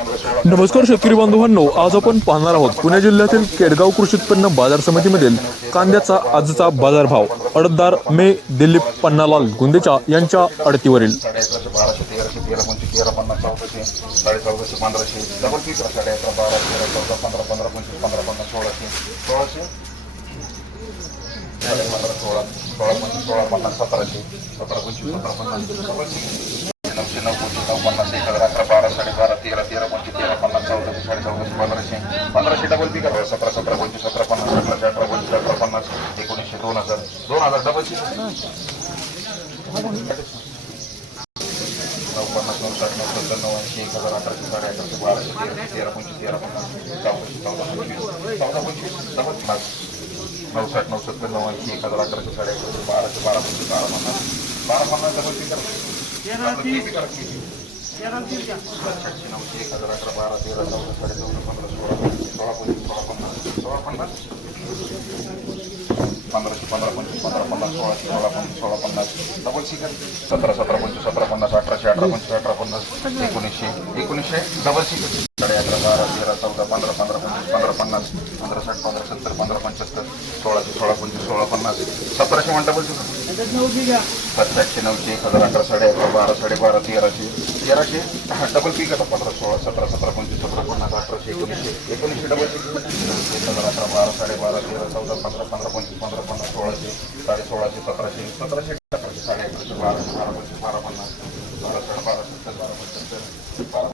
नमस्कार शेतकरी बांधवांनो आज आपण पाहणार आहोत पुणे जिल्ह्यातील केडगाव कृषी उत्पन्न बाजार समितीमधील कांद्याचा आजचा बाजारभाव अडतदार मे दिलीप पन्नालाल गुंदेचा यांच्या अडतीवरील सोळा सोळा सोळा पन्नास सतराशे सतरा पंचवीस सतरा पन्नास डबल नऊशे नऊ पंचवीस नऊ पन्नास एक हजार अकरा बारा साडे बारा तेरा तेरा पंचवीस तेरा पन्नास चौदाशे साडे चौदाशे पंधराशे. पंधराशे डबल पीक सतरा सतरा पंचवीस सतरा पन्नास अठराशे अठरा पंचवीस अठरा पन्नास एकोणीसशे दोन हजार. दोन हजार डबल नऊ पन्नास नऊ साठ नऊ सत्तर नऊ ऐंशी एक हजार अकराशे साडे अकराशे बाराशे तेरा तेरा पंचवीस तेरा पन्नास चौदाशे चौदा पंचवीस चौदा पंचवीस पन्नास नऊ साठ नऊ सत्तर नऊ ऐंशी एक हजार अकराशे साडे अकराशे बाराशे बारा पंचवीस बारा पन्नास. बारा पन्नास डबल पी करा करा सातशे नऊशे एक हजार अकरा बारा तेरा चौदा साडे पंधरा सोळा सोळा पंचवीस सोळा पन्नास सोळा पन्नास पंधराशे पंधरा पंचवीस पंधरा पन्नास सोळाशे सोळा पंचवीस सोळा पन्नास डबल सिकर सतरा सतरा पंचवीस सतरा पन्नास अठराशे अठरा पंचवीस अठरा पन्नास एकोणीसशे एकोणीसशे डबल सिकर साडे अकरा बारा तेरा चौदा पंधरा पंधरा पंचवीस पंधरा पन्नास पंधरा साठ पंधरा सत्तर पंधरा पंच्याहत्तर सोळाशे सोळा पंचवीस सोळा पन्नास. सतराशे वन डबल सिकर नऊशे एक हजार अकरा साडे अकरा बारा साडे बारा तेराशे तेराशे हा डबल पीक आता पंधरा सोळा सतरा सतरा पंचवीस सतरा पन्नास अठराशे एकोणीसशे एकोणीसशे डबल पीक एक हजार अठरा बारा साडे बारा तेरा चौदा पंधरा पंधरा पंचवीस पंधरा पन्नास सोळाशे साडे सोळाशे सतराशे सतराशे बारा बारा पंचवीस बारा पन्नास बारा साडे बारा सत्तर बारा पंच्याहत्तर बारा